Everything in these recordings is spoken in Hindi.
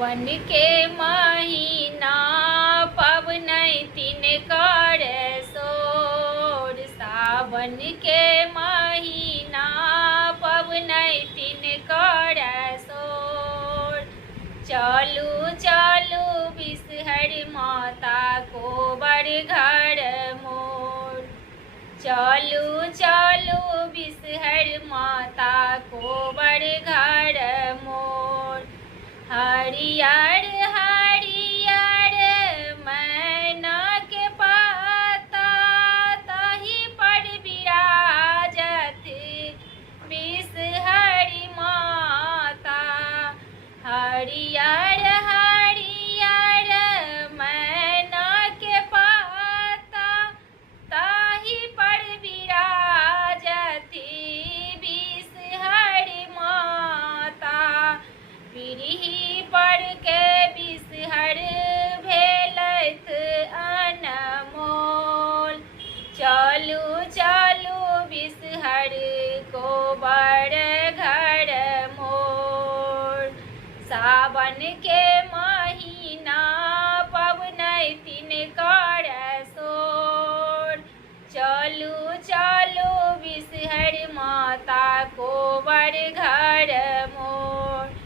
वन के महीना पवनैतिन कर सोर। सावन के महीना पवनैतिन कर सोर। चलू चलू बिषहरि माता कोबर घर मोर। चलू चलू बिषहरि माता कोबर घर मोर। हरियर हरियर मैना के पाता ताहि पर विराजत बिषहरि माता। हरियर हरियर मैना के पाता ताहि पर विराजत बिषहरि माता। पीढ़ी पर के बिषहरि भेलथि अनमोल। चलू चलू बिषहरि कोबर घर मोर। सावन के महीना पवनैतिन कर सोर। चलू चलू बिषहरि माता कोबर घर मोर।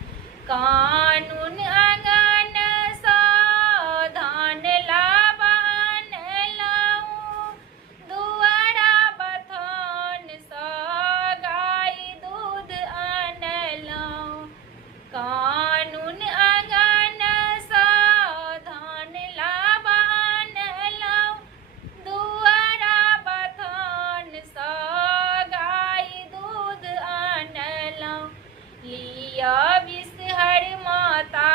कानून आंगन सँ धान लाबन लाऊं। दुआरा बथान सँ गाय दूध आनलहुँ। कानून आंगन सँ धान लाबन लाऊं। दुआरा बथान सँ गाय दूध आनलहुँ। लिअ बिषहरि माता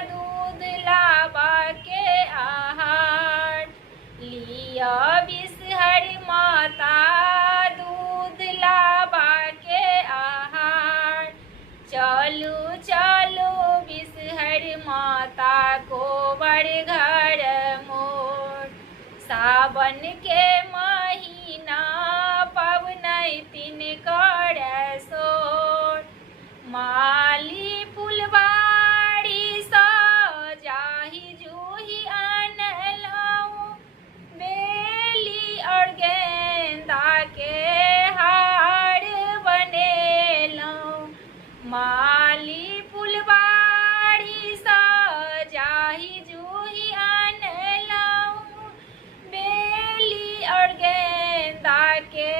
दूध लाबा के आहार। लिअ बिषहरि माता दूध लाबा के आहार। चलू चलू बिषहरि माता कोबर घर मोर। सावन के महीना पवनैतिन कर सोर। माली फुलवारी सँ जाहि जूही आनलहुँ। बेली और गेंदा के हार बनेलहुँ। माली फुलवारी सँ जाहि जूही आनलहुँ। बेली और गेंदा के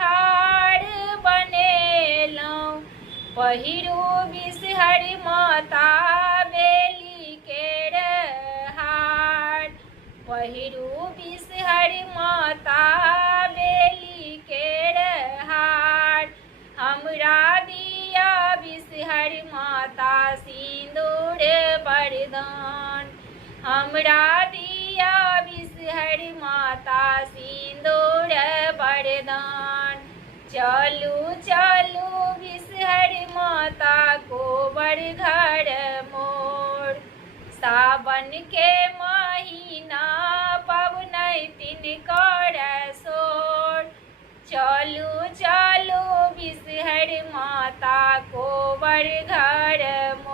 हार बनेलहुँ। पहिरू बिषहरि माता बेली केर हार। पहिरू बिषहरि माता बेली केर हार। हमरा दिअ बिषहरि माता सिन्दूर वरदान। हमरा दिअ बिषहरि माता सिन्दूर वरदान। चलू चलू बिषहरि माता कोबर घर मोर। सावन के महीना पवनैतिन कर सोर। चलू चलू बिषहरि माता कोबर घर मोर।